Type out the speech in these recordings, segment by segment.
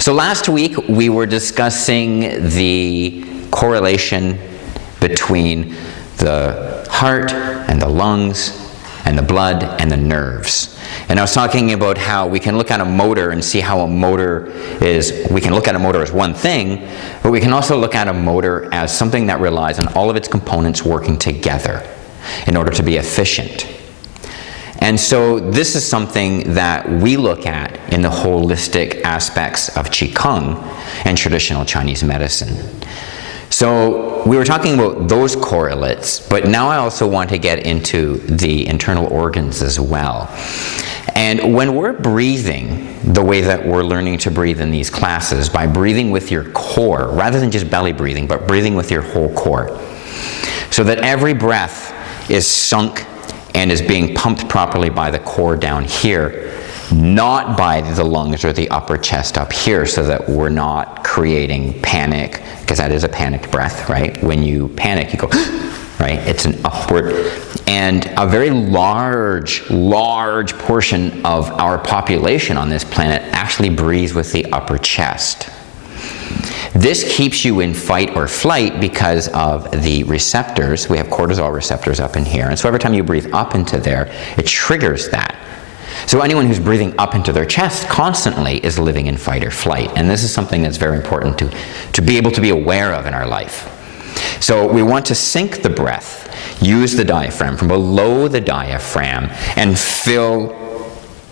So last week we were discussing the correlation between the heart and the lungs and the blood and the nerves. And I was talking about how we can look at a motor and see how a motor is, we can look at a motor as one thing, but we can also look at a motor as something that relies on all of its components working together in order to be efficient. And so this is something that we look at in the holistic aspects of Qigong and traditional Chinese medicine. So we were talking about those correlates, but now I also want to get into the internal organs as well. And when we're breathing the way that we're learning to breathe in these classes, by breathing with your core, rather than just belly breathing, but breathing with your whole core, so that every breath is sunk and is being pumped properly by the core down here, not by the lungs or the upper chest up here, so that we're not creating panic, because that is a panicked breath, right? When you panic, you go, right? It's an upward. And a very large portion of our population on this planet actually breathes with the upper chest. This keeps you in fight or flight because of the receptors. We have cortisol receptors up in here. And so every time you breathe up into there, it triggers that. So anyone who's breathing up into their chest constantly is living in fight or flight. And this is something that's very important to be able to be aware of in our life. So we want to sink the breath, use the diaphragm from below the diaphragm, and fill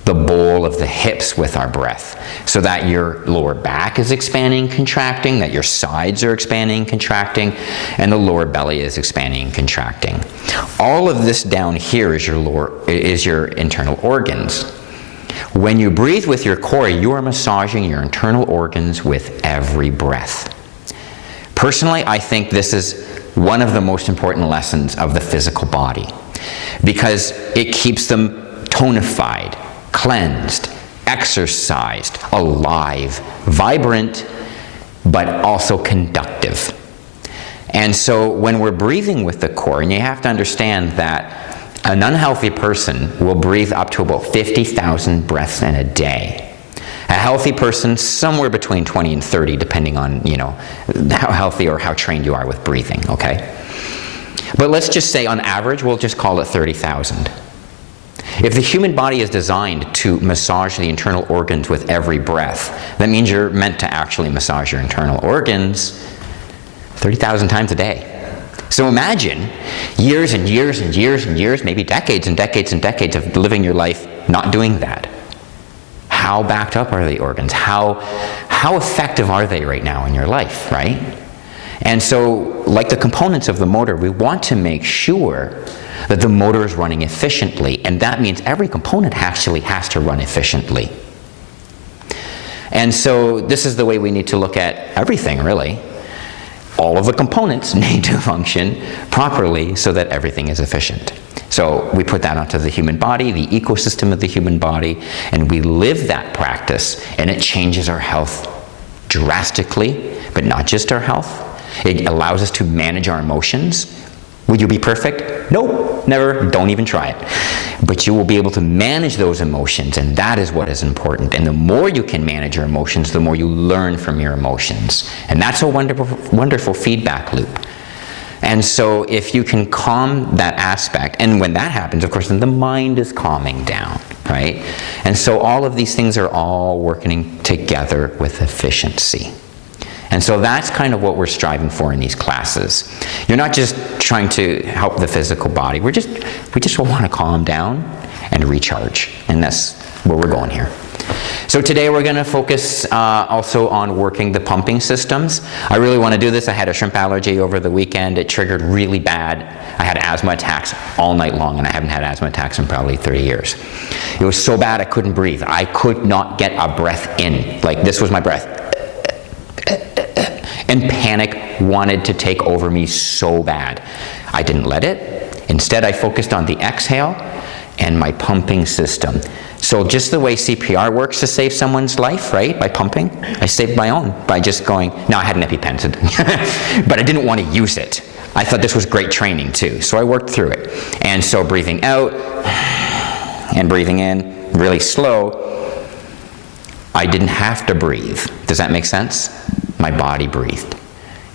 the bowl of the hips with our breath, so that your lower back is expanding, contracting, that your sides are expanding, contracting, and the lower belly is expanding, contracting. All of this down here is your internal organs. When you breathe with your core, you are massaging your internal organs with every breath. Personally, I think this is one of the most important lessons of the physical body, because it keeps them tonified, cleansed, exercised, alive, vibrant, but also conductive. And so when we're breathing with the core, and you have to understand that an unhealthy person will breathe up to about 50,000 breaths in a day. A healthy person, somewhere between 20 and 30, depending on, how healthy or how trained you are with breathing, okay? But let's just say on average, we'll just call it 30,000. If the human body is designed to massage the internal organs with every breath, that means you're meant to actually massage your internal organs 30,000 times a day. So imagine years and years and years and years, maybe decades and decades and decades of living your life not doing that. How backed up are the organs? How effective are they right now in your life, right? And so, like the components of the motor, we want to make sure that the motor is running efficiently, and that means every component actually has to run efficiently. And so this is the way we need to look at everything, really. All of the components need to function properly so that everything is efficient. So we put that onto the human body, the ecosystem of the human body, and we live that practice, and it changes our health drastically, but not just our health. It allows us to manage our emotions. Will you be perfect? Nope, never, don't even try it. But you will be able to manage those emotions, and that is what is important. And the more you can manage your emotions, the more you learn from your emotions. And that's a wonderful feedback loop. And so if you can calm that aspect, and when that happens, of course, then the mind is calming down, right? And so all of these things are all working together with efficiency. And so that's kind of what we're striving for in these classes. You're not just trying to help the physical body. We just want to calm down and recharge. And that's where we're going here. So today we're going to focus also on working the pumping systems. I really want to do this. I had a shrimp allergy over the weekend. It triggered really bad. I had asthma attacks all night long, and I haven't had asthma attacks in probably 30 years. It was so bad I couldn't breathe. I could not get a breath in. Like, this was my breath. And panic wanted to take over me so bad. I didn't let it. Instead, I focused on the exhale and my pumping system. So just the way CPR works to save someone's life, right, by pumping, I saved my own by just going, now I had an EpiPen, but I didn't want to use it. I thought this was great training too, so I worked through it. And so breathing out and breathing in, really slow, I didn't have to breathe. Does that make sense? My body breathed.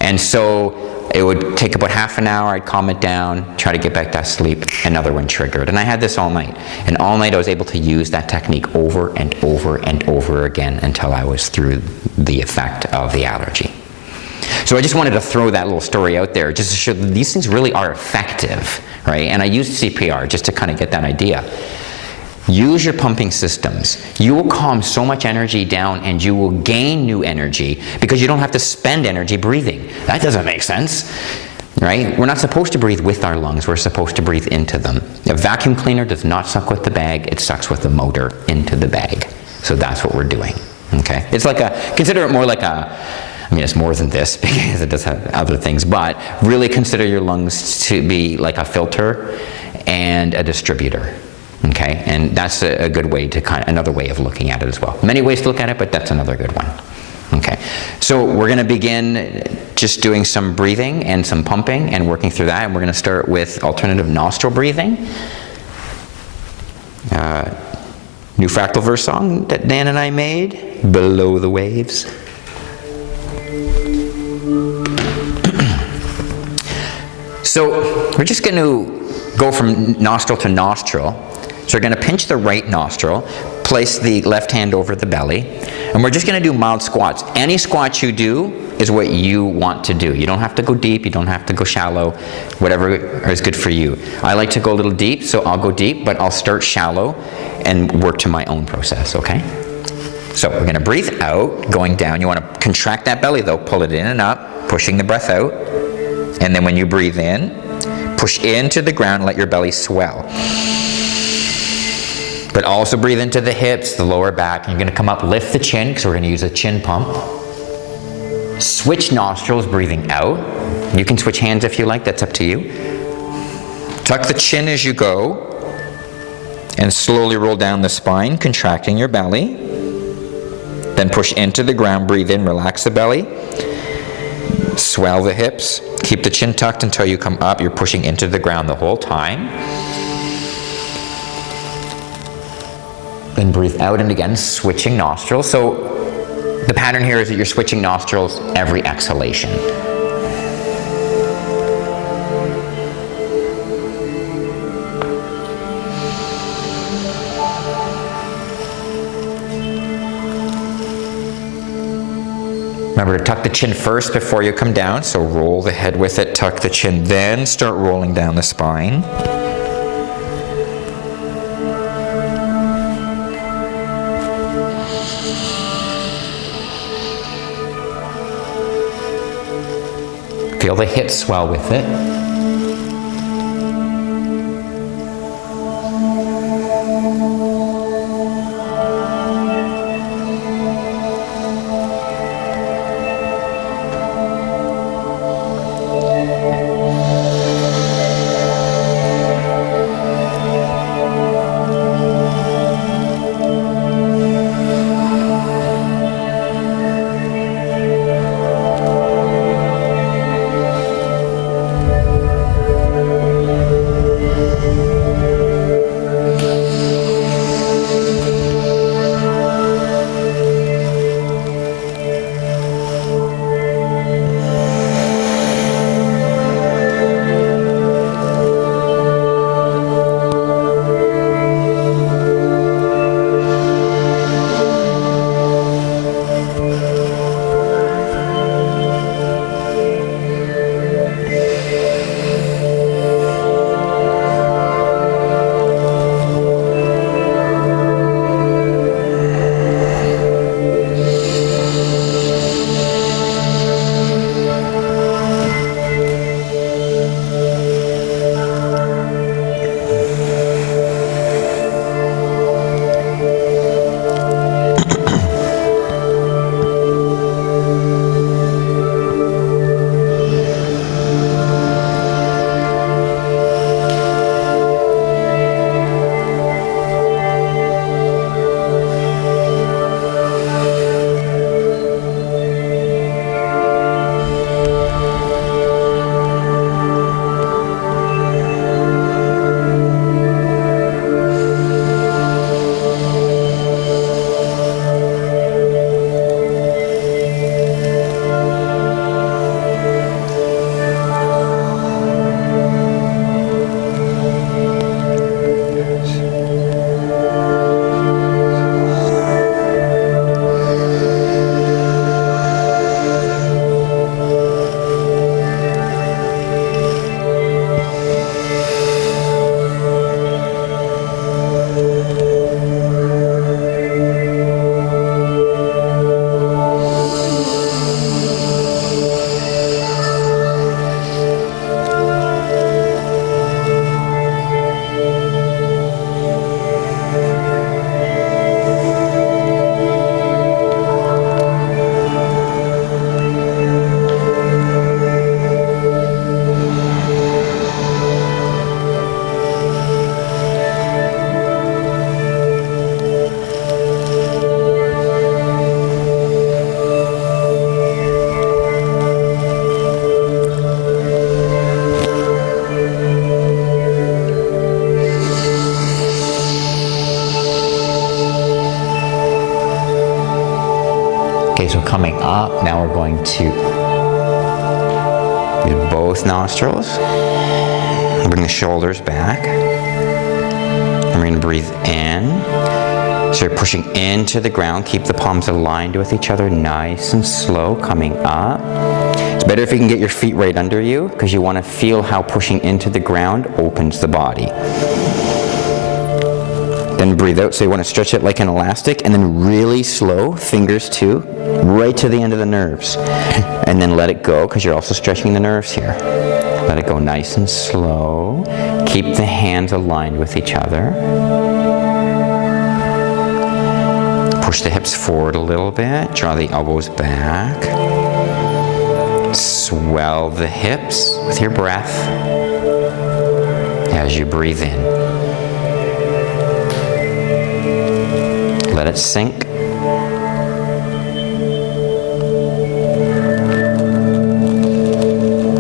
And so it would take about half an hour, I'd calm it down, try to get back to sleep, another one triggered. And I had this all night. And all night I was able to use that technique over and over and over again until I was through the effect of the allergy. So I just wanted to throw that little story out there just to show that these things really are effective, right? And I used CPR just to kind of get that idea. Use your pumping systems. You will calm so much energy down and you will gain new energy because you don't have to spend energy breathing. That doesn't make sense, right? We're not supposed to breathe with our lungs. We're supposed to breathe into them. A vacuum cleaner does not suck with the bag. It sucks with the motor into the bag. So that's what we're doing, okay? It's like consider it more like I mean, it's more than this because it does have other things, but really consider your lungs to be like a filter and a distributor. Okay, and that's a good way to another way of looking at it as well. Many ways to look at it, but that's another good one. Okay, so we're going to begin just doing some breathing and some pumping and working through that. And we're going to start with alternative nostril breathing. New fractal verse song that Dan and I made, Below the Waves. So we're just going to go from nostril to nostril. So we're going to pinch the right nostril, place the left hand over the belly, and we're just going to do mild squats. Any squat you do is what you want to do. You don't have to go deep, you don't have to go shallow, whatever is good for you. I like to go a little deep, so I'll go deep, but I'll start shallow and work to my own process, okay? So we're going to breathe out, going down. You want to contract that belly though, pull it in and up, pushing the breath out. And then when you breathe in, push into the ground, let your belly swell. But also breathe into the hips, the lower back. You're going to come up, lift the chin, because we're going to use a chin pump. Switch nostrils, breathing out. You can switch hands if you like, that's up to you. Tuck the chin as you go, and slowly roll down the spine, contracting your belly. Then push into the ground, breathe in, relax the belly. Swell the hips. Keep the chin tucked until you come up. You're pushing into the ground the whole time. Then breathe out and again, switching nostrils. So the pattern here is that you're switching nostrils every exhalation. Remember to tuck the chin first before you come down, so roll the head with it, tuck the chin, then start rolling down the spine. Feel the hips swell with it. Okay, so coming up, now we're going to use both nostrils. Bring the shoulders back. And we're going to breathe in. Start pushing into the ground. Keep the palms aligned with each other, nice and slow, coming up. It's better if you can get your feet right under you, because you want to feel how pushing into the ground opens the body. Then breathe out, so you want to stretch it like an elastic, and then really slow, fingers too, right to the end of the nerves. And then let it go, because you're also stretching the nerves here. Let it go nice and slow. Keep the hands aligned with each other. Push the hips forward a little bit. Draw the elbows back. Swell the hips with your breath as you breathe in. Let it sink.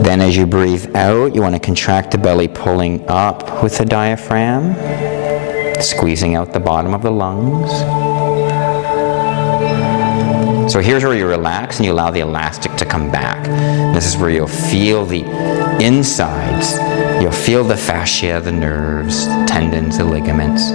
Then as you breathe out, you want to contract the belly, pulling up with the diaphragm, squeezing out the bottom of the lungs. So here's where you relax and you allow the elastic to come back. This is where you'll feel the insides. You'll feel the fascia, the nerves, the tendons, the ligaments.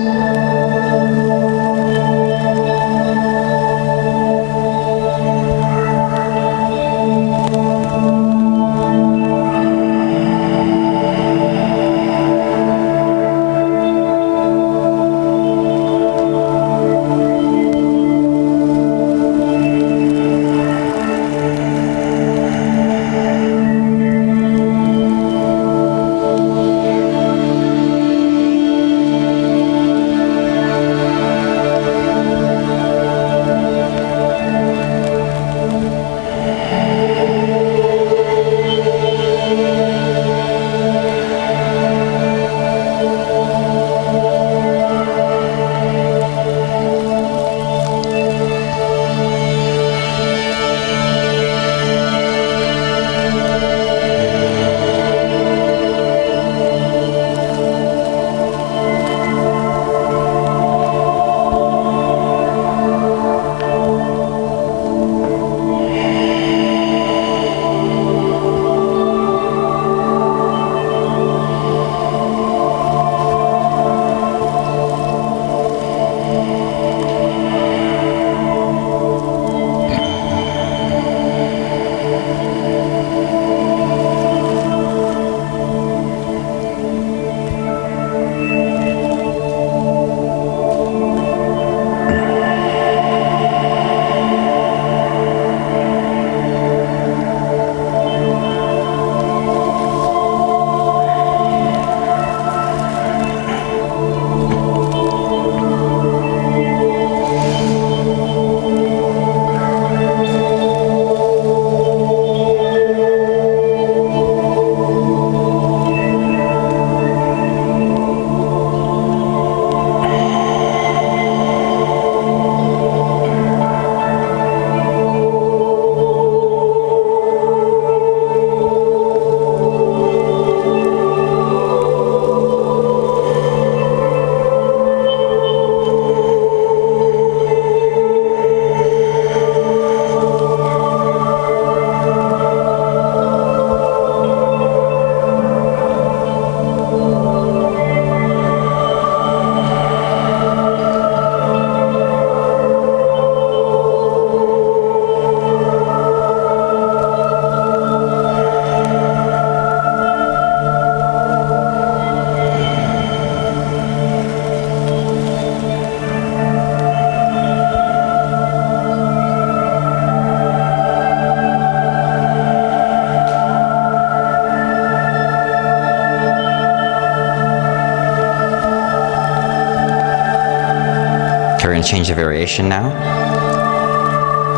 We're going to change the variation now.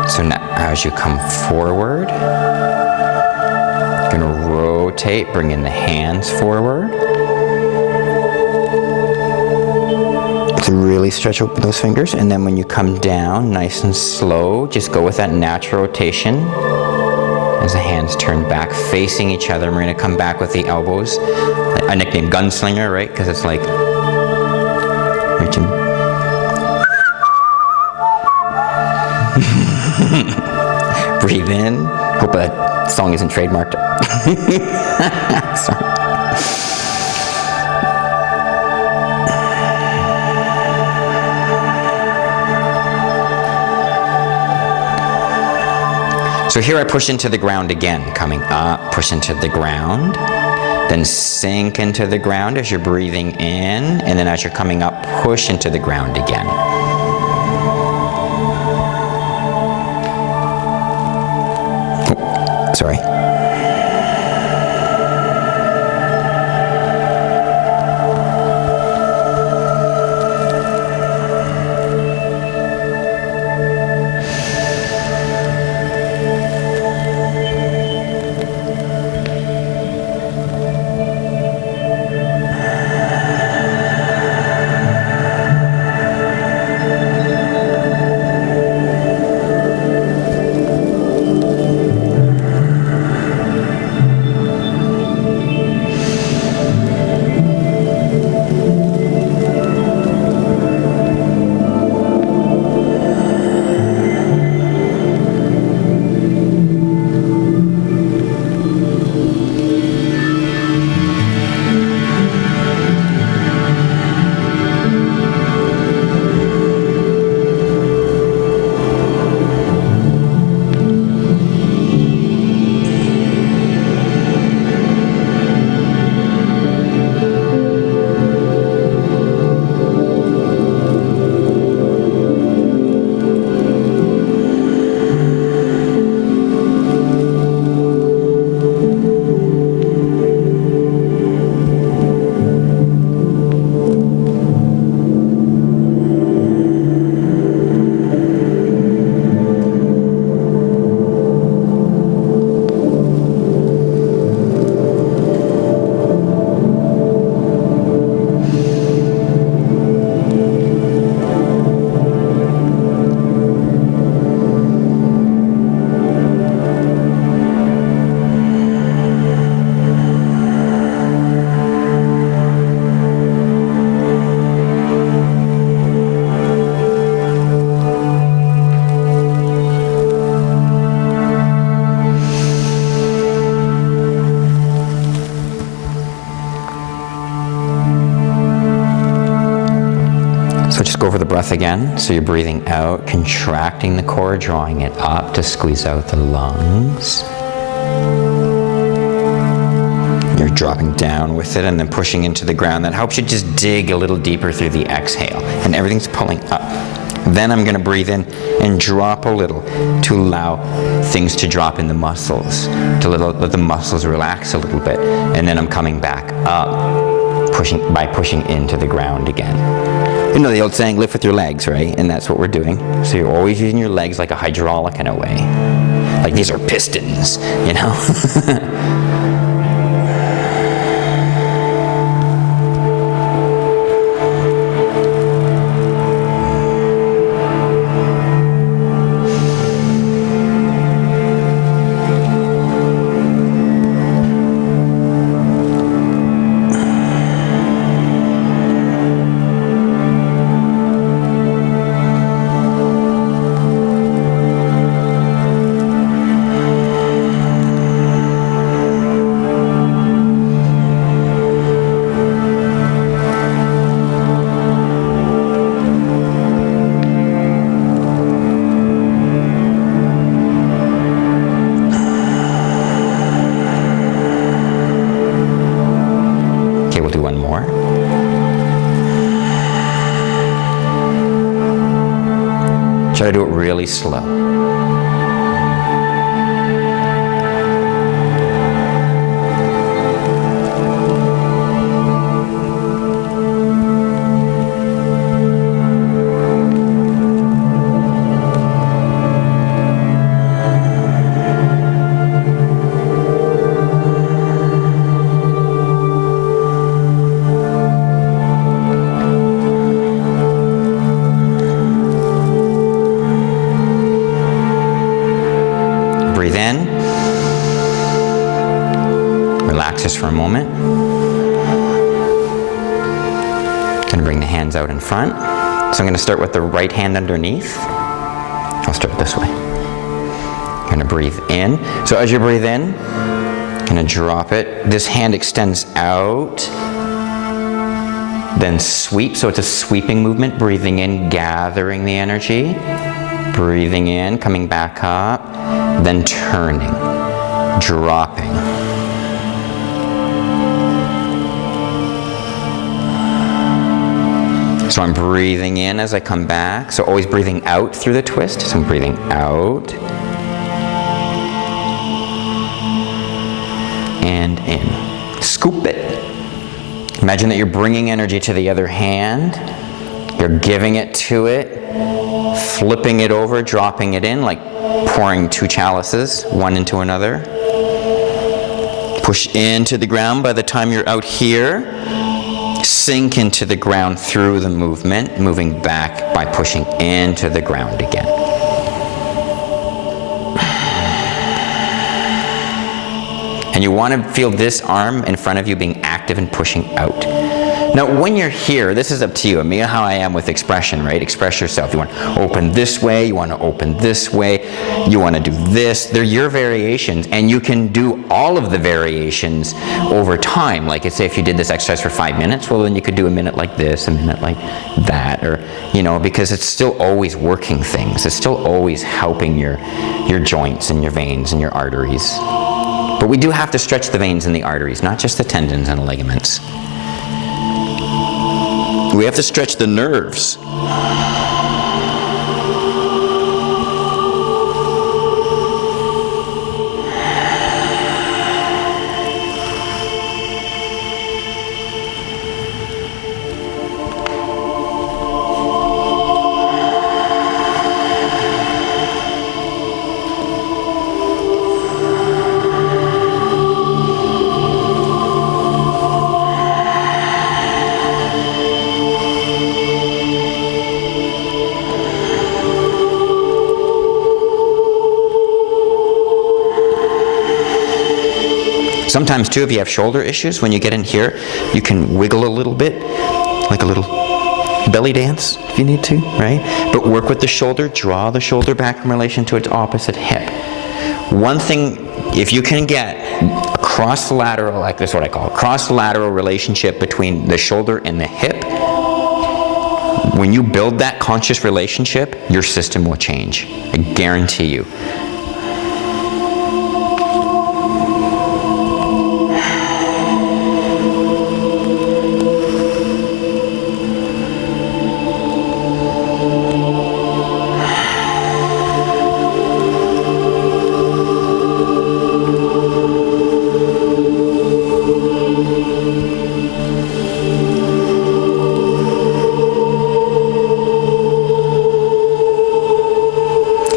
So now as you come forward, you're going to rotate, bring in the hands forward. So really stretch open those fingers, and then when you come down, nice and slow, just go with that natural rotation as the hands turn back, facing each other. We're going to come back with the elbows. I nicknamed Gunslinger, right? Because it's like reaching. Breathe in. Hope that song isn't trademarked. Sorry. So here I push into the ground again, coming up, push into the ground, then sink into the ground as you're breathing in, and then as you're coming up, push into the ground again. Oh, sorry. So just go over the breath again. So you're breathing out, contracting the core, drawing it up to squeeze out the lungs. You're dropping down with it and then pushing into the ground. That helps you just dig a little deeper through the exhale. And everything's pulling up. Then I'm going to breathe in and drop a little to allow things to drop in the muscles, to let the muscles relax a little bit. And then I'm coming back up, pushing into the ground again. You know the old saying, lift with your legs, right? And that's what we're doing. So you're always using your legs like a hydraulic in a way. Like these are pistons, you know? Do one more. Try to do it really slow. Breathe in. Relax just for a moment. Gonna bring the hands out in front. So I'm gonna start with the right hand underneath. I'll start this way. Gonna breathe in. So as you breathe in, gonna drop it. This hand extends out, then sweep. So it's a sweeping movement. Breathing in, gathering the energy. Breathing in, coming back up, then turning, dropping. So I'm breathing in as I come back. So always breathing out through the twist. So I'm breathing out and in. Scoop it. Imagine that you're bringing energy to the other hand. You're giving it to it, flipping it over, dropping it in, like pouring two chalices, one into another. Push into the ground. By the time you're out here, sink into the ground through the movement, moving back by pushing into the ground again. And you want to feel this arm in front of you being active and pushing out. Now, when you're here, this is up to you. Me, how I am with expression, right? Express yourself. You want to open this way. You want to open this way. You want to do this. They're your variations, and you can do all of the variations over time. Like, say if you did this exercise for 5 minutes, well, then you could do a minute like this, a minute like that, or, you know, because it's still always working things. It's still always helping your joints and your veins and your arteries. But we do have to stretch the veins and the arteries, not just the tendons and ligaments. We have to stretch the nerves. Sometimes too, if you have shoulder issues, when you get in here, you can wiggle a little bit, like a little belly dance if you need to, right? But work with the shoulder, draw the shoulder back in relation to its opposite hip. One thing, if you can get a cross-lateral, like this is what I call a cross-lateral relationship between the shoulder and the hip, when you build that conscious relationship, your system will change. I guarantee you.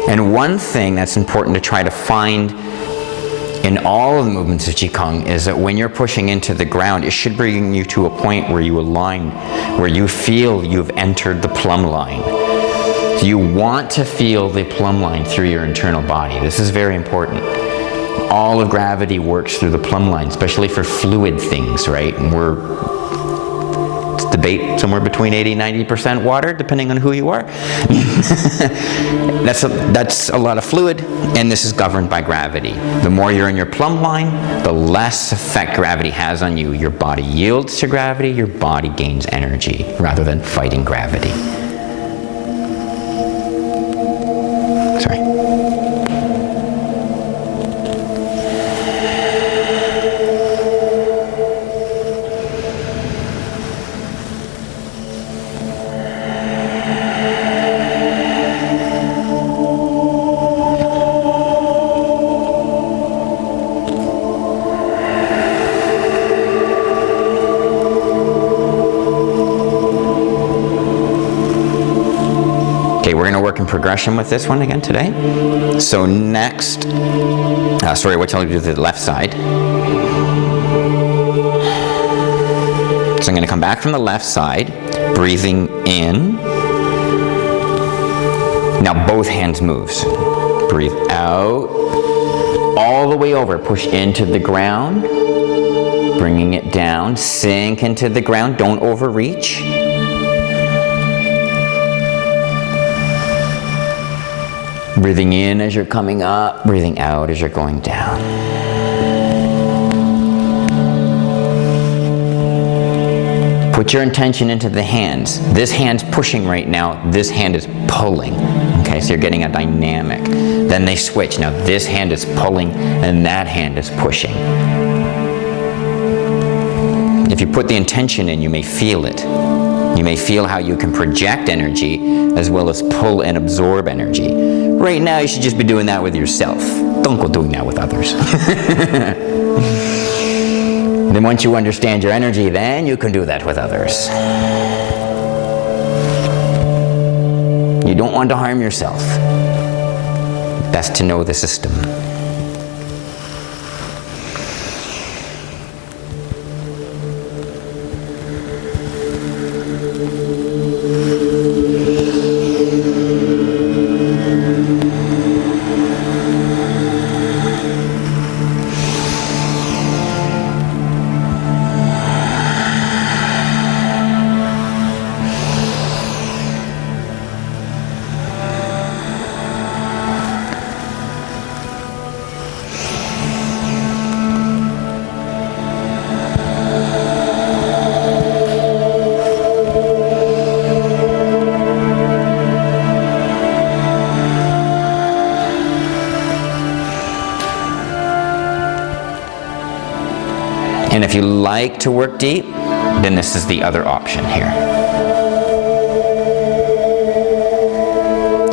And one thing that's important to try to find in all of the movements of Qigong is that when you're pushing into the ground, it should bring you to a point where you align, where you feel you've entered the plumb line. So you want to feel the plumb line through your internal body. This is very important. All of gravity works through the plumb line, especially for fluid things, right? And debate somewhere between 80-90% water, depending on who you are. That's a lot of fluid, and this is governed by gravity. The more you're in your plumb line, the less effect gravity has on you. Your body yields to gravity, your body gains energy, rather than fighting gravity. Sorry. We're going to work in progression with this one again today. So next, sorry, what shall we do to the left side? So I'm going to come back from the left side, breathing in. Now both hands moves. Breathe out, all the way over, push into the ground, bringing it down, sink into the ground, don't overreach. Breathing in as you're coming up, breathing out as you're going down. Put your intention into the hands. This hand's pushing right now, this hand is pulling. Okay, so you're getting a dynamic. Then they switch. Now this hand is pulling and that hand is pushing. If you put the intention in, you may feel it. You may feel how you can project energy as well as pull and absorb energy. Right now, you should just be doing that with yourself. Don't go doing that with others. Then once you understand your energy, then you can do that with others. You don't want to harm yourself. Best to know the system. And if you like to work deep, then this is the other option here.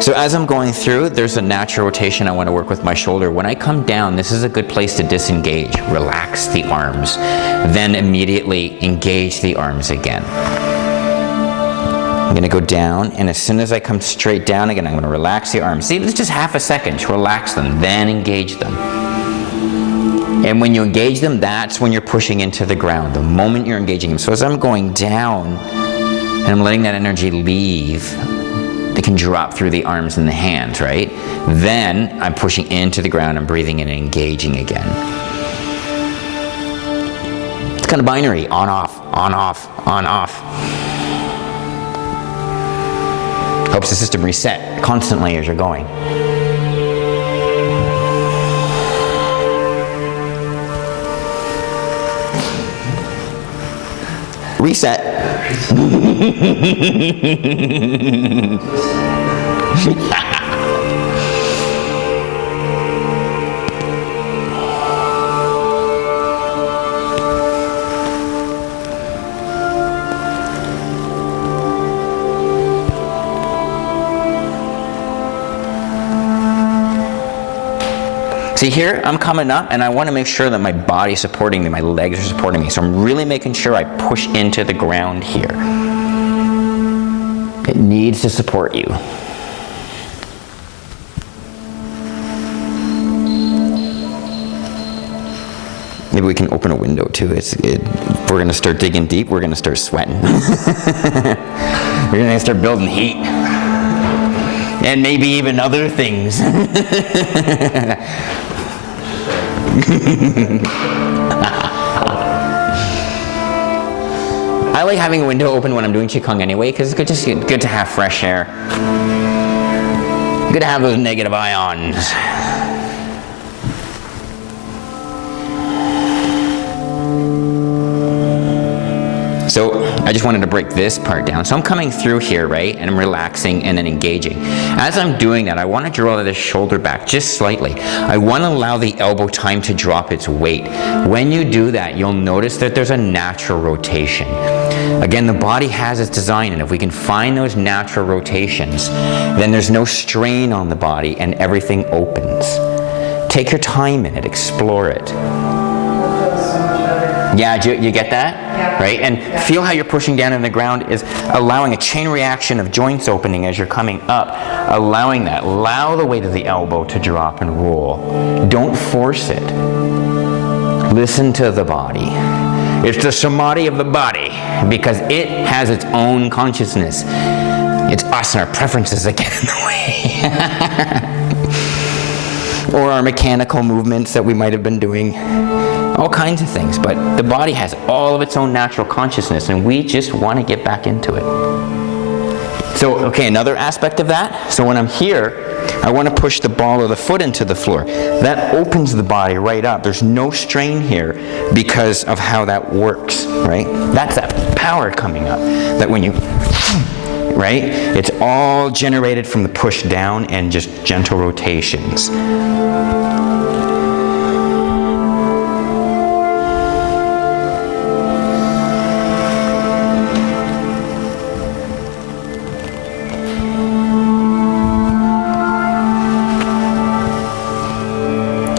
So as I'm going through, there's a natural rotation I want to work with my shoulder. When I come down, this is a good place to disengage, relax the arms, then immediately engage the arms again. I'm going to go down, and as soon as I come straight down again, I'm going to relax the arms. See, it's just half a second to relax them, then engage them. And when you engage them, that's when you're pushing into the ground, the moment you're engaging them. So as I'm going down, and I'm letting that energy leave, it can drop through the arms and the hands, right? Then I'm pushing into the ground, I'm breathing in and engaging again. It's kind of binary, on, off, on, off, on, off. Helps the system reset constantly as you're going. Reset. See here, I'm coming up and I want to make sure that my body's supporting me, my legs are supporting me. So I'm really making sure I push into the ground here. It needs to support you. Maybe we can open a window too. If we're going to start digging deep, we're going to start sweating. We're going to start building heat. And maybe even other things. I like having a window open when I'm doing Qigong anyway, because it's just good to have fresh air. Good to have those negative ions. So I just wanted to break this part down. So I'm coming through here, right? And I'm relaxing and then engaging. As I'm doing that, I want to draw this shoulder back just slightly. I want to allow the elbow time to drop its weight. When you do that, you'll notice that there's a natural rotation. Again, the body has its design, and if we can find those natural rotations, then there's no strain on the body and everything opens. Take your time in it, explore it. Yeah, you get that? Yeah. Right? And feel how you're pushing down in the ground is allowing a chain reaction of joints opening as you're coming up. Allowing that. Allow the weight of the elbow to drop and roll. Don't force it. Listen to the body. It's the samadhi of the body because it has its own consciousness. It's us and our preferences that get in the way. Or our mechanical movements that we might have been doing. All kinds of things, but the body has all of its own natural consciousness and we just want to get back into it. So, okay, another aspect of that. So when I'm here, I want to push the ball of the foot into the floor. That opens the body right up. There's no strain here because of how that works, right? That's that power coming up. That when you, right? It's all generated from the push down and just gentle rotations.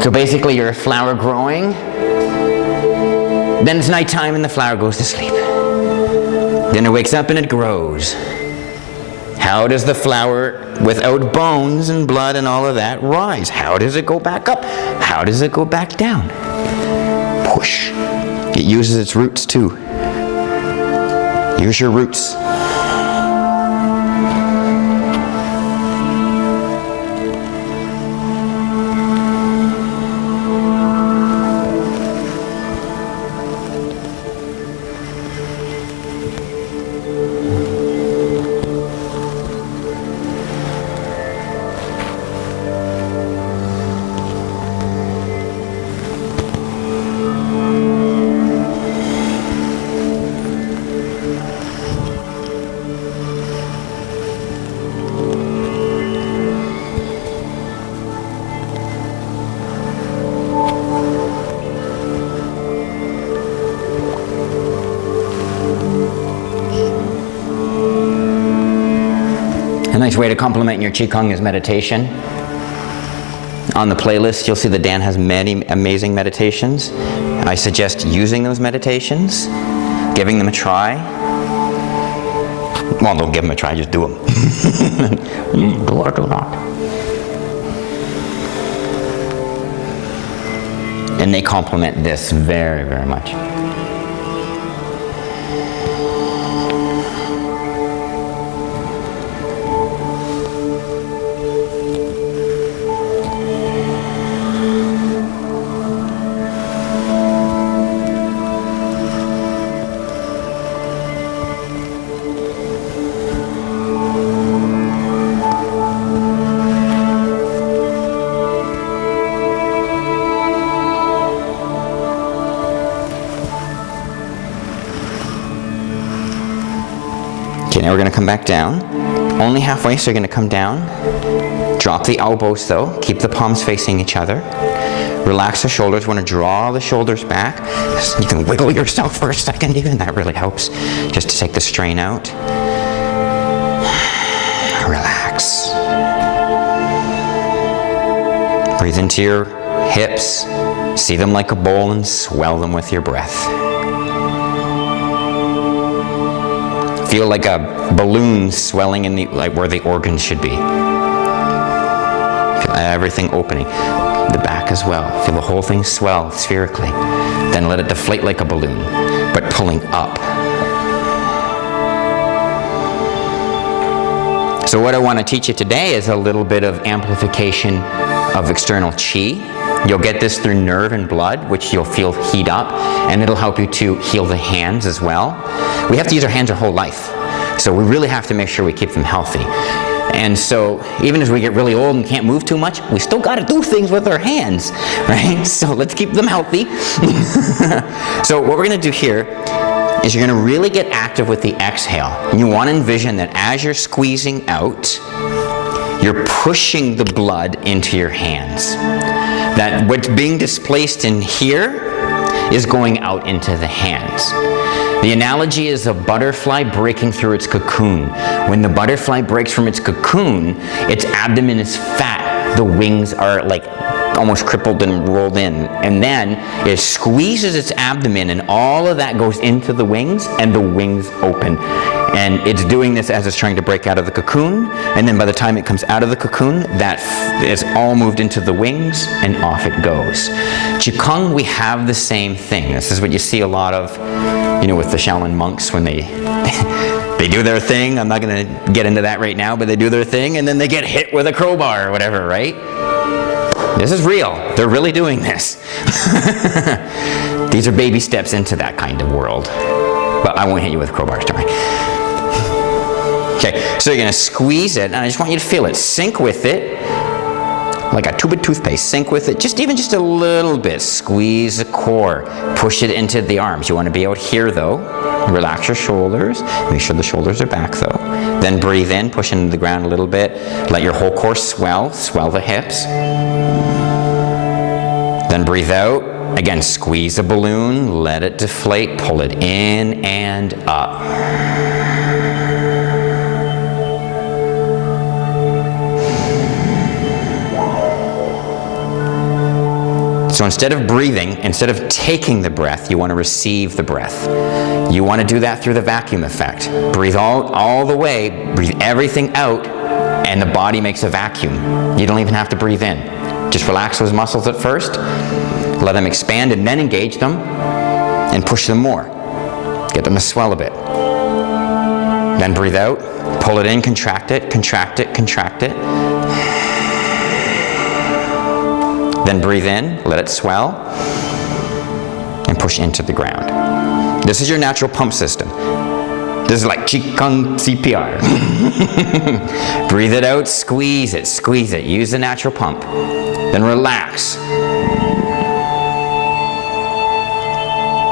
So basically you're a flower growing, then it's nighttime and the flower goes to sleep. Then it wakes up and it grows. How does the flower, without bones and blood and all of that, rise? How does it go back up? How does it go back down? Push. It uses its roots too. Use your roots. A nice way to complement your Qigong is meditation. On the playlist, you'll see that Dan has many amazing meditations. I suggest using those meditations, giving them a try. Well, don't give them a try, just do them. Do or do not. And they complement this very, very much. Okay, now we're going to come back down. Only halfway, so you're going to come down. Drop the elbows though. Keep the palms facing each other. Relax the shoulders. Want to draw the shoulders back. You can wiggle yourself for a second even. That really helps. Just to take the strain out. Relax. Breathe into your hips. See them like a bowl and swell them with your breath. Feel like a balloon swelling in the, like where the organs should be. Feel everything opening. The back as well. Feel the whole thing swell spherically. Then let it deflate like a balloon, but pulling up. So what I want to teach you today is a little bit of amplification of external Qi. You'll get this through nerve and blood, which you'll feel heat up, and it'll help you to heal the hands as well. We have to use our hands our whole life, so we really have to make sure we keep them healthy. And so even as we get really old and can't move too much, we still got to do things with our hands, right? So let's keep them healthy. So what we're going to do here is you're going to really get active with the exhale. And you want to envision that as you're squeezing out, you're pushing the blood into your hands. That what's being displaced in here is going out into the hands. The analogy is a butterfly breaking through its cocoon. When the butterfly breaks from its cocoon, its abdomen is fat. The wings are like almost crippled and rolled in. And then it squeezes its abdomen and all of that goes into the wings and the wings open. And it's doing this as it's trying to break out of the cocoon. And then by the time it comes out of the cocoon, that is all moved into the wings and off it goes. Qigong, we have the same thing. This is what you see a lot of, you know, with the Shaolin monks when they do their thing. I'm not going to get into that right now, but they do their thing and then they get hit with a crowbar or whatever, right? This is real. They're really doing this. These are baby steps into that kind of world. But I won't hit you with crowbars, don't I? Okay, so you're going to squeeze it, and I just want you to feel it. Sync with it, like a tube of toothpaste. Sync with it, even just a little bit. Squeeze the core. Push it into the arms. You want to be out here, though. Relax your shoulders. Make sure the shoulders are back, though. Then breathe in, push into the ground a little bit. Let your whole core swell. Swell the hips. Then breathe out. Again, squeeze the balloon. Let it deflate. Pull it in and up. So instead of breathing, instead of taking the breath, you want to receive the breath. You want to do that through the vacuum effect. Breathe all the way, breathe everything out, and the body makes a vacuum. You don't even have to breathe in. Just relax those muscles at first, let them expand, and then engage them, and push them more. Get them to swell a bit. Then breathe out, pull it in, contract it, contract it, contract it. Then breathe in, let it swell, and push into the ground. This is your natural pump system. This is like Qigong CPR. Breathe it out, squeeze it, squeeze it. Use the natural pump. Then relax.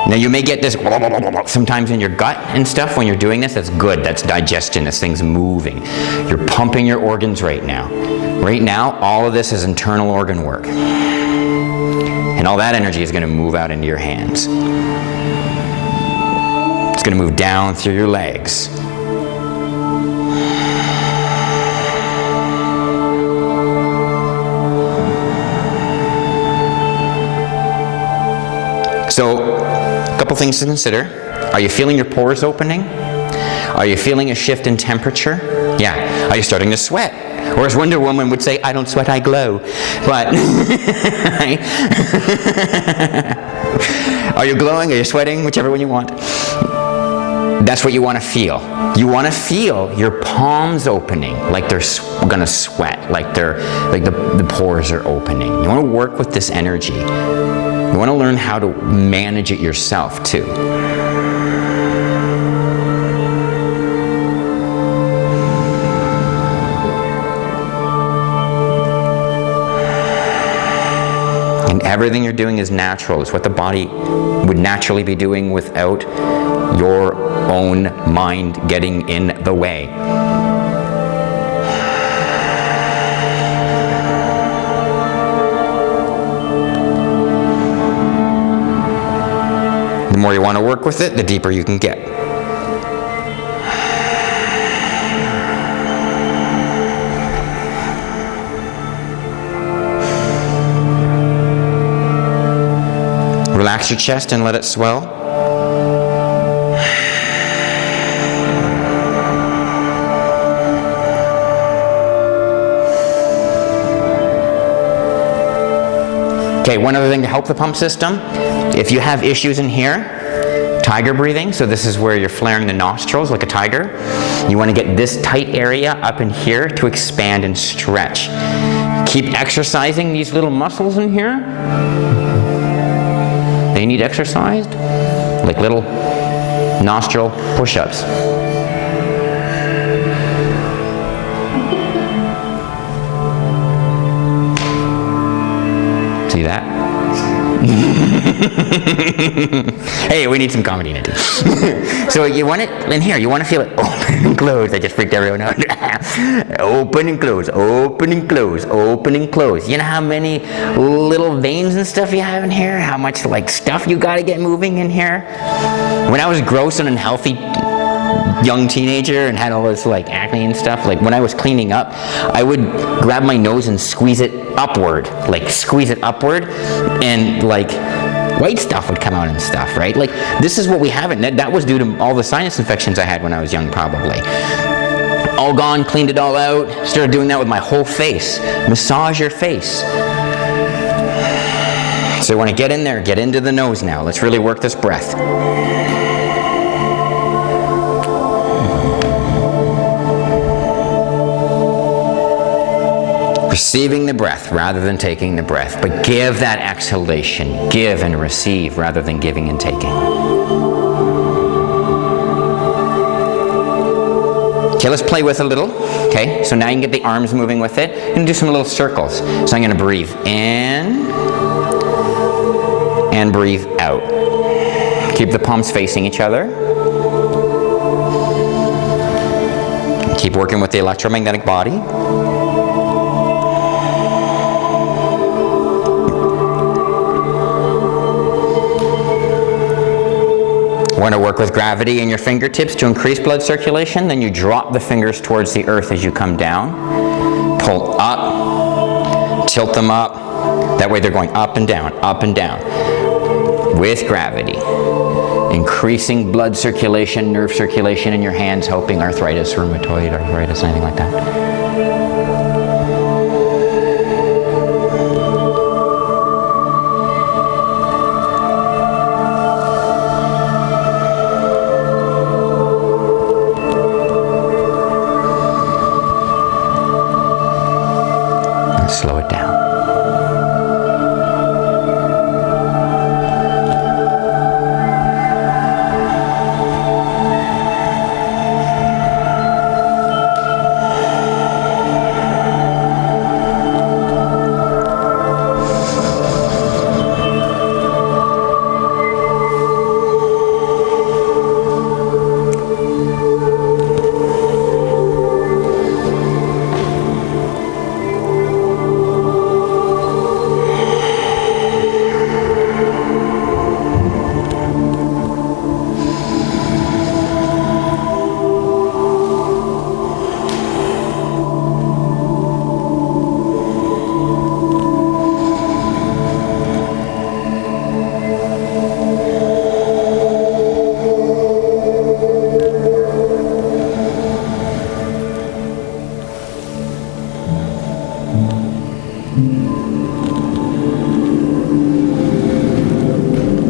Now you may get this sometimes in your gut and stuff when you're doing this. That's good. That's digestion. This thing's moving. You're pumping your organs right now. Right now, all of this is internal organ work. And all that energy is going to move out into your hands. It's going to move down through your legs. So, a couple things to consider. Are you feeling your pores opening? Are you feeling a shift in temperature? Yeah. Are you starting to sweat? Or as Wonder Woman would say, I don't sweat, I glow. But, are you glowing? Are you sweating? Whichever one you want. That's what you want to feel. You want to feel your palms opening, like they're going to sweat, like the pores are opening. You want to work with this energy. You want to learn how to manage it yourself, too. And everything you're doing is natural. It's what the body would naturally be doing without your own mind getting in the way. The more you want to work with it, the deeper you can get. Relax your chest and let it swell. Okay, one other thing to help the pump system. If you have issues in here, tiger breathing, so this is where you're flaring the nostrils like a tiger. You want to get this tight area up in here to expand and stretch. Keep exercising these little muscles in here. They need exercised, like little nostril push-ups. See that? Hey, we need some comedy in it. So you want it in here, you want to feel it open and close. I just freaked everyone out. Open and close, open and close, open and close. You know how many little veins and stuff you have in here? How much like stuff you got to get moving in here? When I was gross and unhealthy young teenager and had all this like acne and stuff, like when I was cleaning up, I would grab my nose and squeeze it upward, and like white stuff would come out and stuff, right? Like this is what we have, and that was due to all the sinus infections I had when I was young, probably. All gone, cleaned it all out, started doing that with my whole face. Massage your face. So you want to get in there, get into the nose now. Let's really work this breath. Receiving the breath rather than taking the breath, but give that exhalation. Give and receive rather than giving and taking. Okay, let's play with a little. Okay, so now you can get the arms moving with it. I'm going to do some little circles. So I'm going to breathe in and breathe out. Keep the palms facing each other. Keep working with the electromagnetic body. Want to work with gravity in your fingertips to increase blood circulation, then you drop the fingers towards the earth as you come down. Pull up, tilt them up. That way they're going up and down, with gravity. Increasing blood circulation, nerve circulation in your hands, helping arthritis, rheumatoid arthritis, anything like that. Slow it down.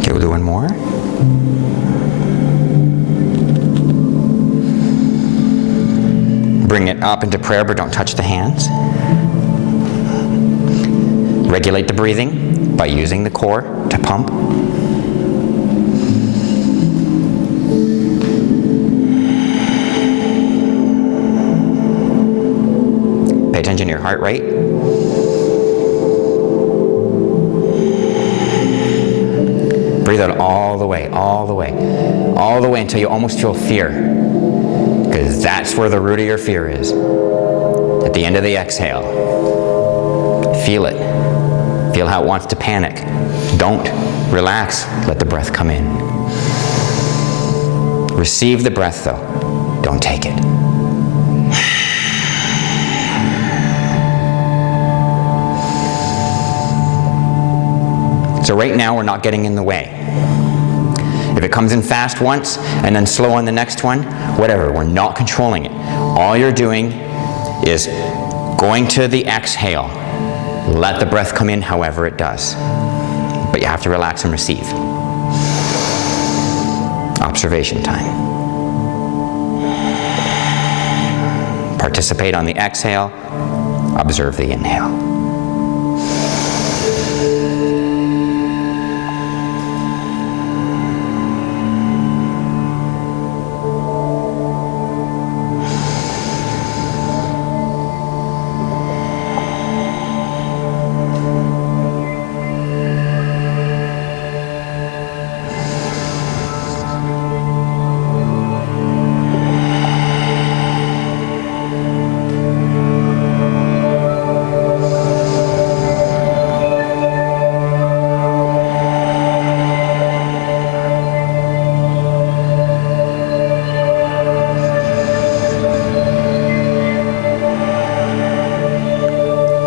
Okay, we'll do one more. Bring it up into prayer, but don't touch the hands. Regulate the breathing by using the core to pump. Pay attention to your heart rate. Breathe out all the way until you almost feel fear. Because that's where the root of your fear is. At the end of the exhale. Feel it. Feel how it wants to panic. Don't. Relax. Let the breath come in. Receive the breath though. Don't take it. So right now we're not getting in the way. If it comes in fast once and then slow on the next one, whatever, we're not controlling it. All you're doing is going to the exhale. Let the breath come in however it does. But you have to relax and receive. Observation time. Participate on the exhale. Observe the inhale.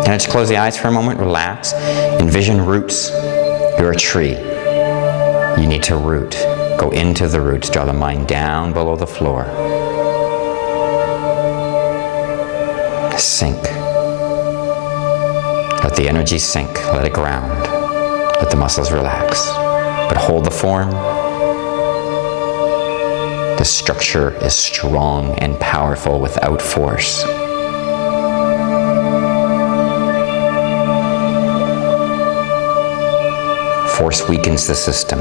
And just close the eyes for a moment, relax. Envision roots. You're a tree. You need to root. Go into the roots. Draw the mind down below the floor. Sink. Let the energy sink. Let it ground. Let the muscles relax. But hold the form. The structure is strong and powerful without force. Force weakens the system.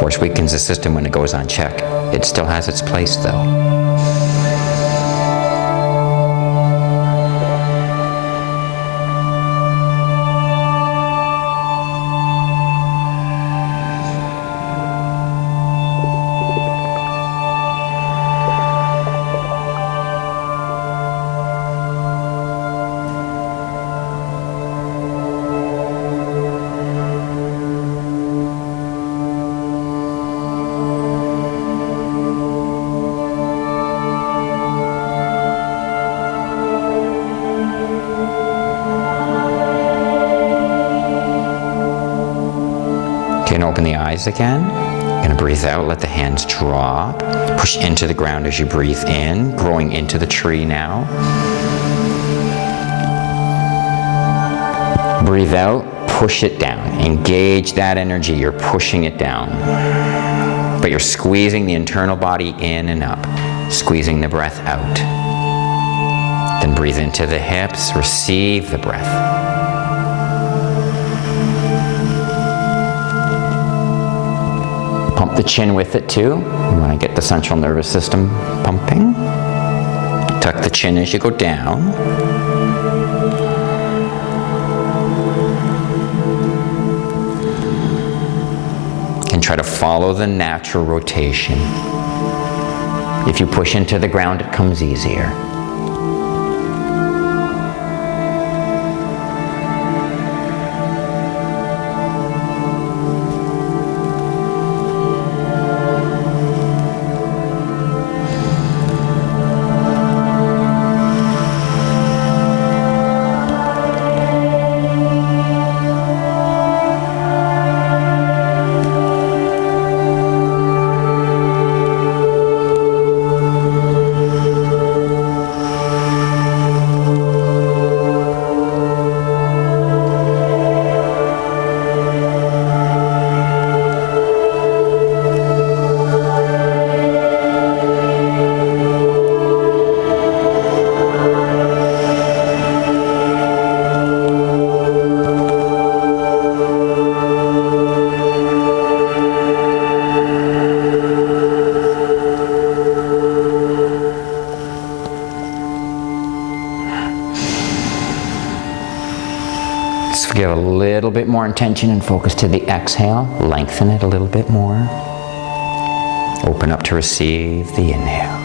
Force weakens the system when it goes on check. It still has its place, though. And open the eyes again. You're going to breathe out, let the hands drop. Push into the ground as you breathe in, growing into the tree now. Breathe out, push it down. Engage that energy, you're pushing it down. But you're squeezing the internal body in and up, squeezing the breath out. Then breathe into the hips, receive the breath. Pump the chin with it too. You want to get the central nervous system pumping. Tuck the chin as you go down. And try to follow the natural rotation. If you push into the ground, it comes easier. Just give a little bit more intention and focus to the exhale. Lengthen it a little bit more. Open up to receive the inhale.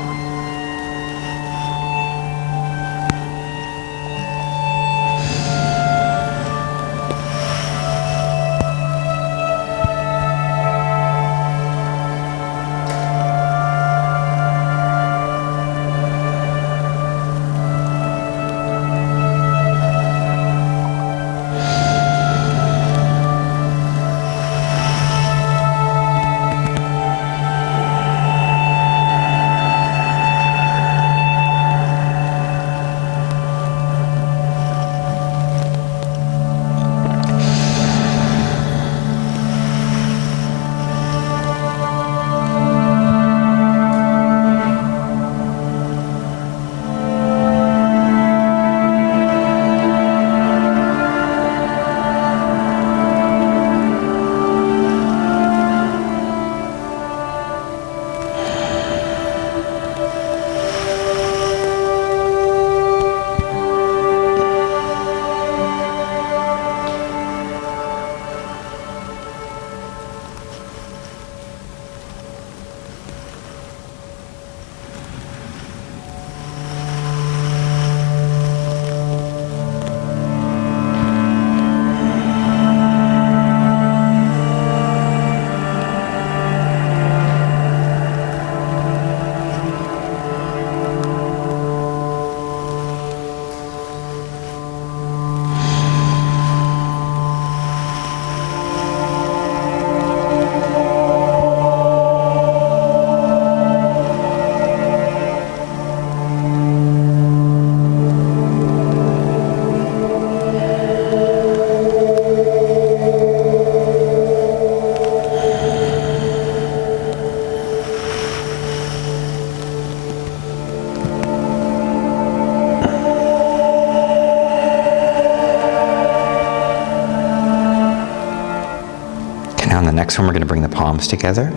next one, we're going to bring the palms together.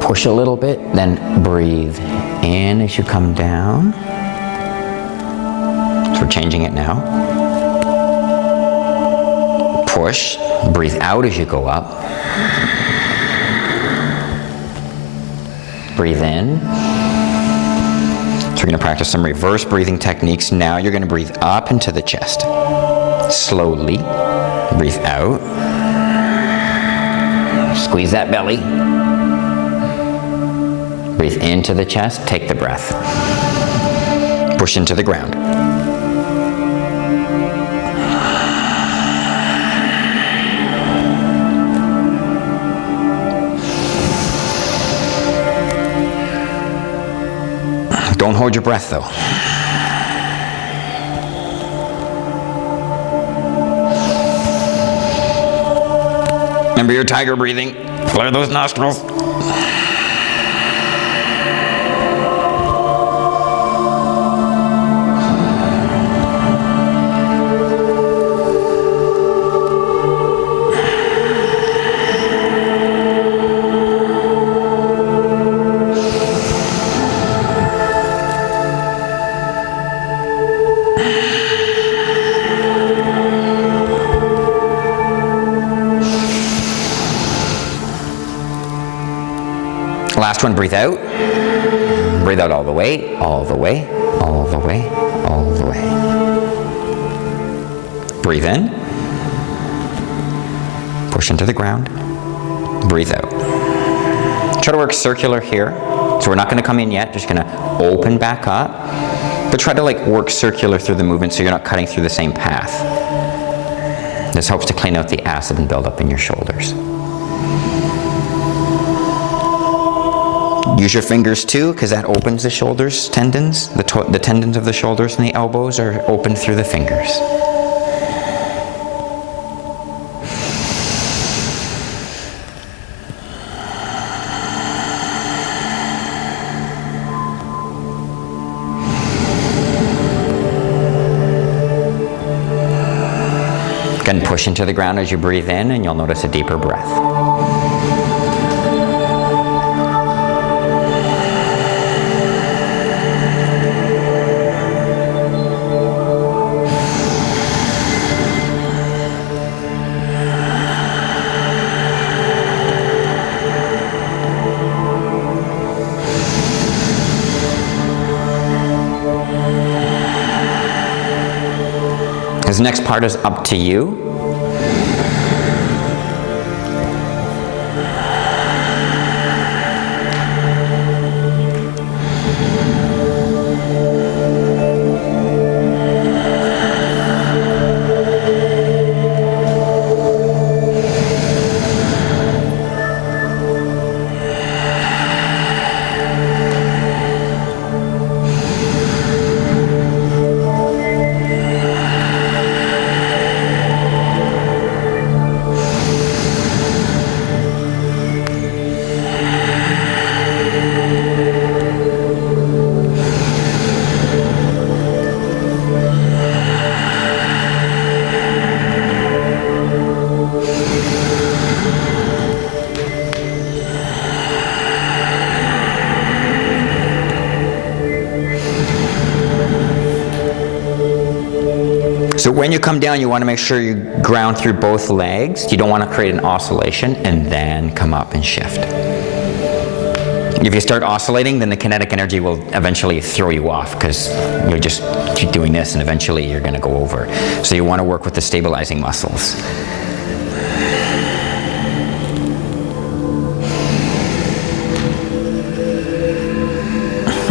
Push a little bit, then breathe in as you come down. So we're changing it now. Push, breathe out as you go up. Breathe in. So we're going to practice some reverse breathing techniques. Now you're going to breathe up into the chest. Slowly. Breathe out. Squeeze that belly. Breathe into the chest. Take the breath. Push into the ground. Don't hold your breath, though. Remember your tiger breathing. Flare those nostrils. Last one, breathe out. Breathe out all the way, all the way, all the way, all the way. Breathe in. Push into the ground. Breathe out. Try to work circular here. So we're not going to come in yet, just going to open back up. But try to work circular through the movement so you're not cutting through the same path. This helps to clean out the acid and build up in your shoulders. Use your fingers too, because that opens the shoulders tendons. The tendons of the shoulders and the elbows are open through the fingers. Again, push into the ground as you breathe in, and you'll notice a deeper breath. This next part is up to you. So when you come down, you want to make sure you ground through both legs. You don't want to create an oscillation and then come up and shift. If you start oscillating, then the kinetic energy will eventually throw you off, because you'll just keep doing this and eventually you're going to go over. So you want to work with the stabilizing muscles.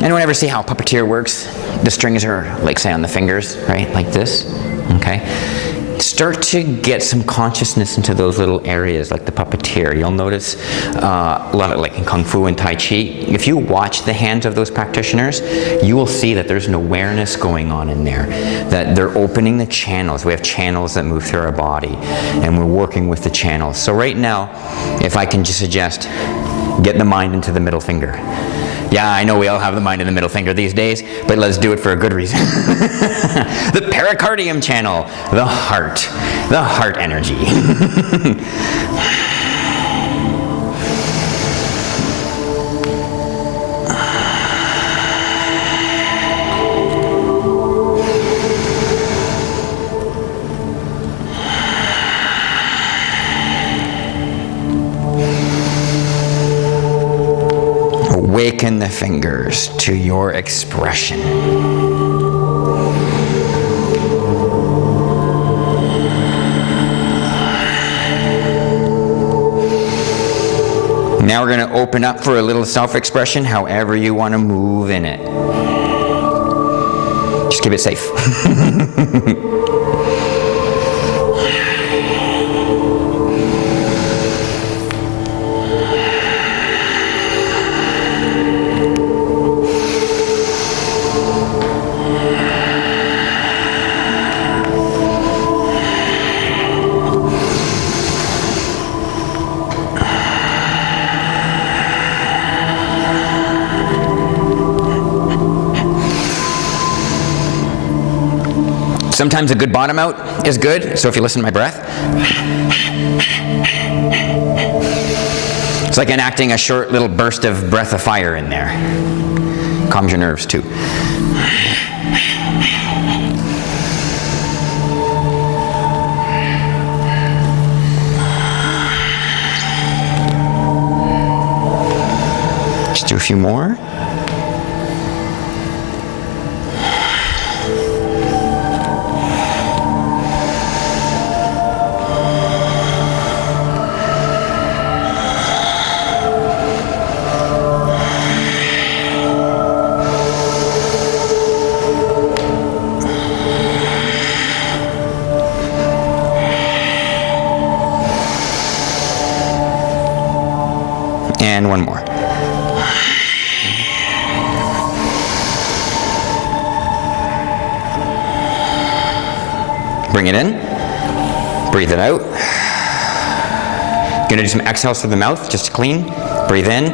Anyone ever see how a puppeteer works? The strings are, like, say, on the fingers, right? Like this. Okay? Start to get some consciousness into those little areas, like the puppeteer. You'll notice a lot of, like in Kung Fu and Tai Chi, if you watch the hands of those practitioners, you will see that there's an awareness going on in there, that they're opening the channels. We have channels that move through our body, and we're working with the channels. So right now, if I can just suggest, get the mind into the middle finger. Yeah, I know we all have the mind of the middle finger these days, but let's do it for a good reason. The pericardium channel, the heart energy. Awaken the fingers to your expression. Now we're going to open up for a little self-expression, however you want to move in it. Just keep it safe. Sometimes a good bottom out is good, so if you listen to my breath, it's like enacting a short little burst of breath of fire in there. Calms your nerves too. Just do a few more. And one more. Bring it in. Breathe it out. Gonna do some exhales through the mouth, just to clean. Breathe in.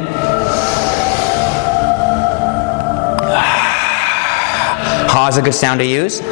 Ha is a good sound to use.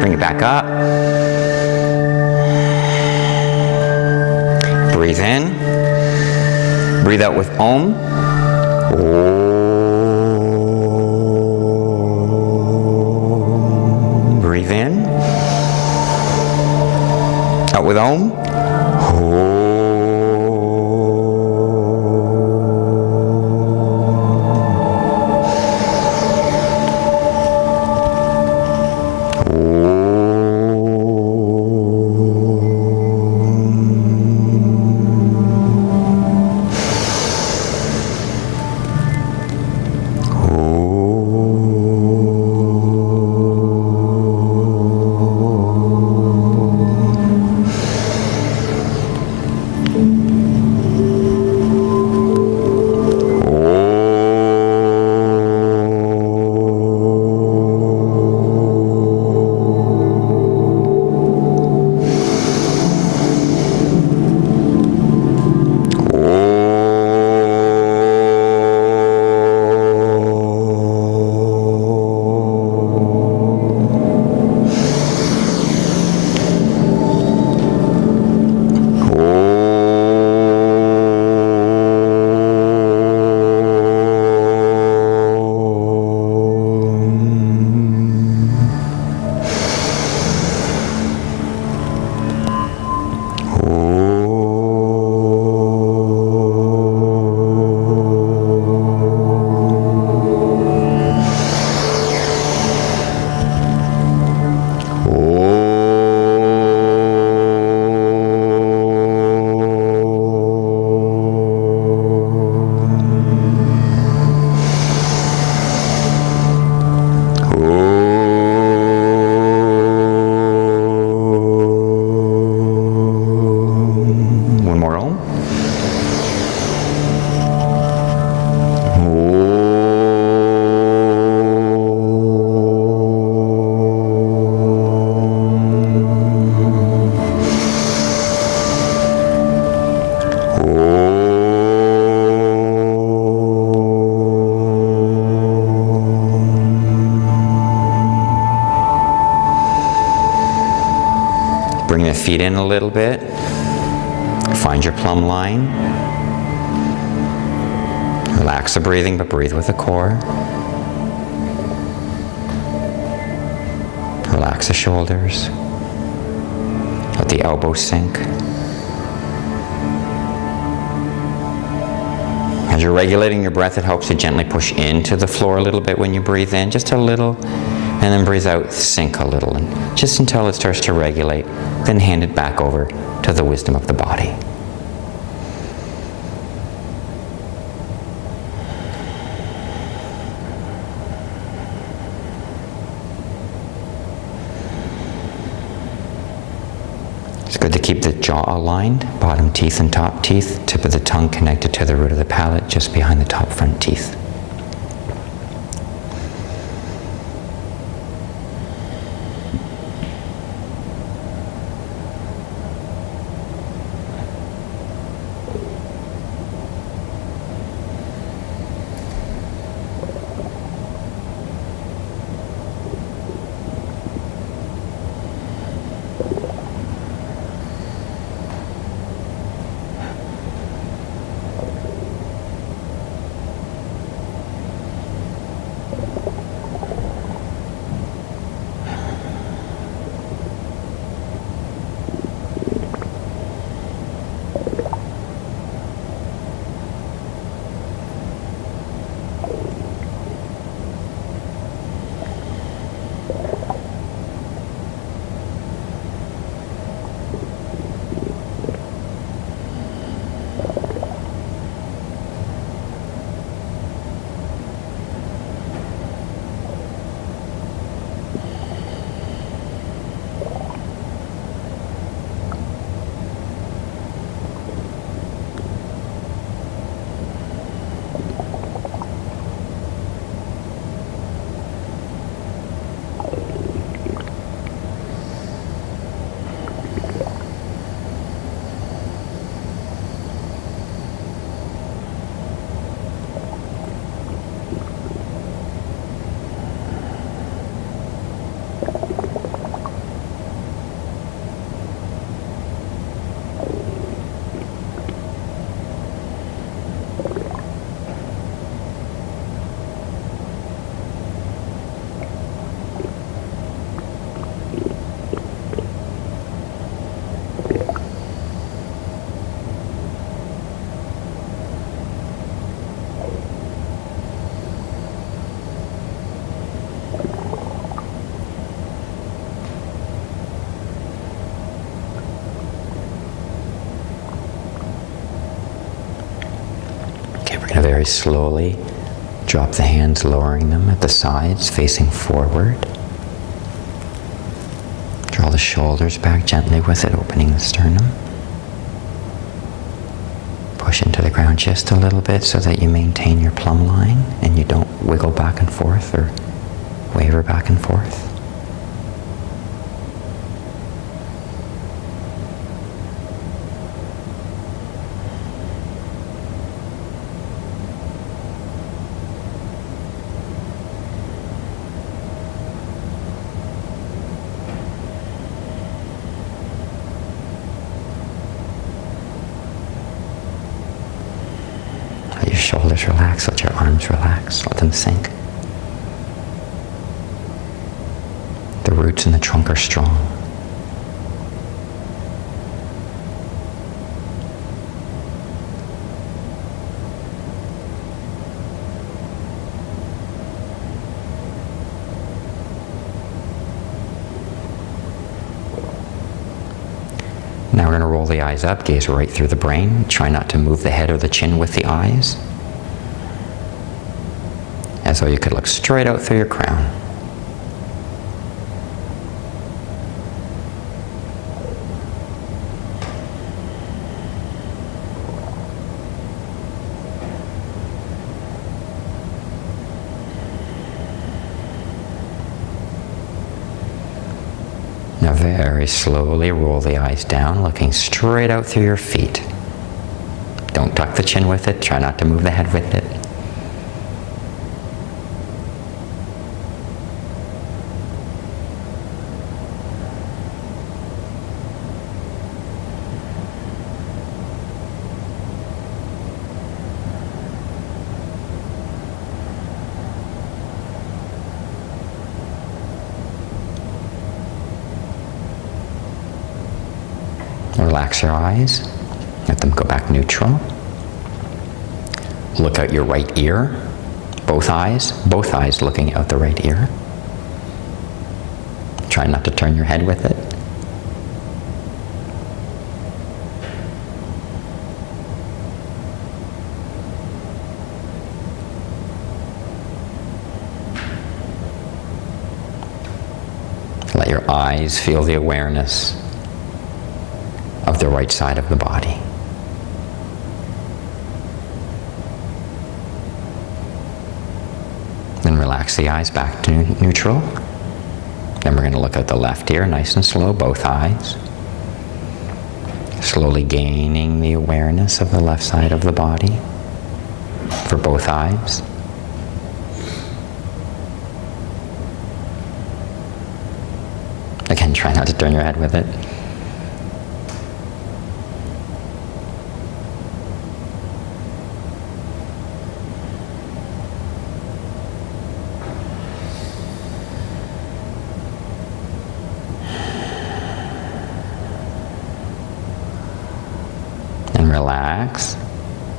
Bring it back up. Breathe in. Breathe out with Om. Om. Breathe in. Out with Om. Om. the feet in a little bit. Find your plumb line. Relax the breathing, but breathe with the core. Relax the shoulders. Let the elbows sink. As you're regulating your breath, it helps to gently push into the floor a little bit when you breathe in, just a little, and then breathe out, sink a little, and just until it starts to regulate, then hand it back over to the wisdom of the body. It's good to keep the jaw aligned, bottom teeth and top teeth, tip of the tongue connected to the root of the palate, just behind the top front teeth. Very slowly drop the hands, lowering them at the sides, facing forward. Draw the shoulders back gently with it, opening the sternum. Push into the ground just a little bit so that you maintain your plumb line and you don't wiggle back and forth or waver back and forth. Let your shoulders relax, let your arms relax, let them sink. The roots and the trunk are strong. Now we're going to roll the eyes up, gaze right through the brain. Try not to move the head or the chin with the eyes, as though you could look straight out through your crown. Now very slowly roll the eyes down, looking straight out through your feet. Don't tuck the chin with it, try not to move the head with it. relax your eyes. Let them go back neutral. Look out your right ear. Both eyes looking out the right ear. Try not to turn your head with it. Let your eyes feel the awareness of the right side of the body. Then relax the eyes back to neutral. Then we're going to look at the left ear, nice and slow, both eyes. Slowly gaining the awareness of the left side of the body for both eyes. Again, try not to turn your head with it. And relax.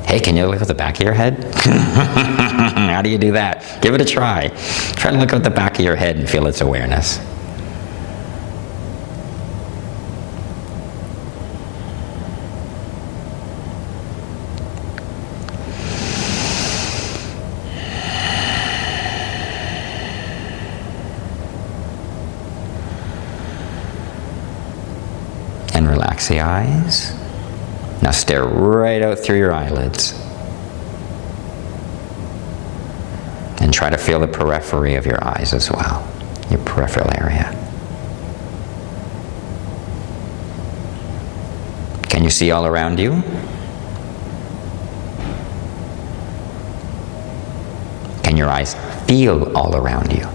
Hey, can you look at the back of your head? How do you do that? Give it a try. Try to look at the back of your head and feel its awareness. And relax the eyes. Now stare right out through your eyelids. And try to feel the periphery of your eyes as well, your peripheral area. Can you see all around you? Can your eyes feel all around you?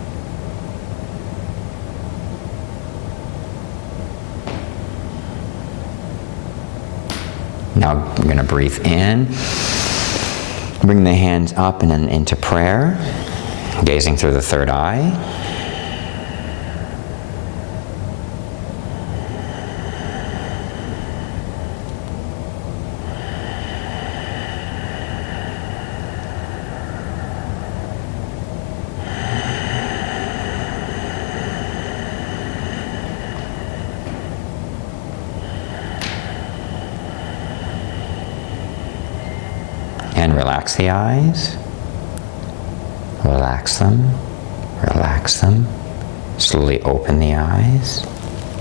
Now we're going to breathe in, bring the hands up and then into prayer, gazing through the third eye. And relax the eyes. Relax them. Relax them. Slowly open the eyes.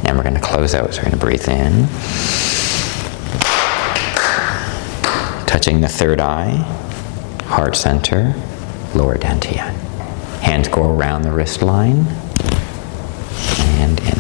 And we're going to close out. So we're going to breathe in. Touching the third eye, heart center, lower dantian. Hands go around the wrist line. And in.